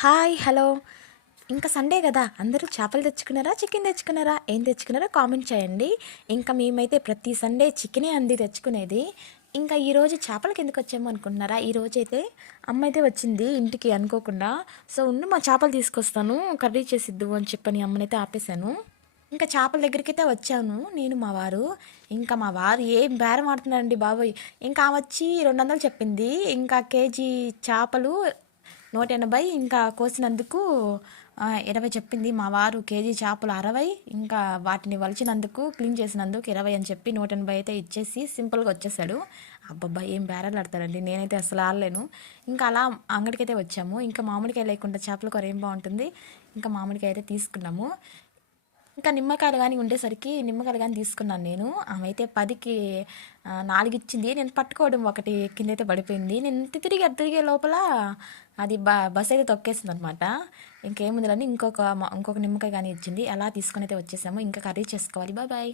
Hi hello. ఇంకా Sunday కదా, అందరూ చేపలు తెచ్చుకున్నారా, చికెన్ తెచ్చుకున్నారా, ఏం తెచ్చుకున్నారో కామెంట్ చేయండి. ఇంకా మేమైతే ప్రతి సండే చికెనే అంది తెచ్చుకునేది. ఇంకా ఈరోజు చేపలకి ఎందుకు వచ్చాము అనుకుంటున్నారా? ఈరోజు అయితే అమ్మ అయితే వచ్చింది ఇంటికి అనుకోకుండా. సో ఉండి మా చేపలు తీసుకొస్తాను కర్రీ చేసిద్దు అని చెప్పని అమ్మనైతే ఆపేశాను. ఇంకా చేపల దగ్గరికి అయితే వచ్చాను నేను మా వారు. ఇంకా మా వారు ఏం బేరం ఆడుతున్నారండి బాబోయ్. ఇంకా ఆమె వచ్చి 200 చెప్పింది. ఇంకా కేజీ చేపలు 180, ఇంకా కోసినందుకు 20 చెప్పింది. మా వారు కేజీ చేపలు 60, ఇంకా వాటిని వలిచినందుకు క్లీన్ చేసినందుకు 20 అని చెప్పి 180 అయితే ఇచ్చేసి సింపుల్గా వచ్చేసాడు. అబ్బబ్బా ఏం బేరాలు ఆడతారండి, నేనైతే అసలు ఆడలేను. ఇంకా అలా అంగడికైతే వచ్చాము. ఇంకా మామిడికాయ లేకుండా చేపల కూర ఏం బాగుంటుంది. ఇంకా మామిడికాయ అయితే తీసుకున్నాము. ఇంకా నిమ్మకాయలు కానీ ఉండేసరికి నిమ్మకాయలు కానీ తీసుకున్నాను నేను. ఆమె అయితే 10కి 4 ఇచ్చింది. నేను పట్టుకోవడం ఒకటి కిందైతే పడిపోయింది. నేను తిరిగే లోపల అది బస్ అయితే తొక్కేసింది అనమాట. ఇంకేముందని ఇంకొక నిమ్మకాయ కానీ ఇచ్చింది. అలా తీసుకొని అయితే వచ్చేసాము. ఇంకా కర్రీ చేసుకోవాలి. Bye bye.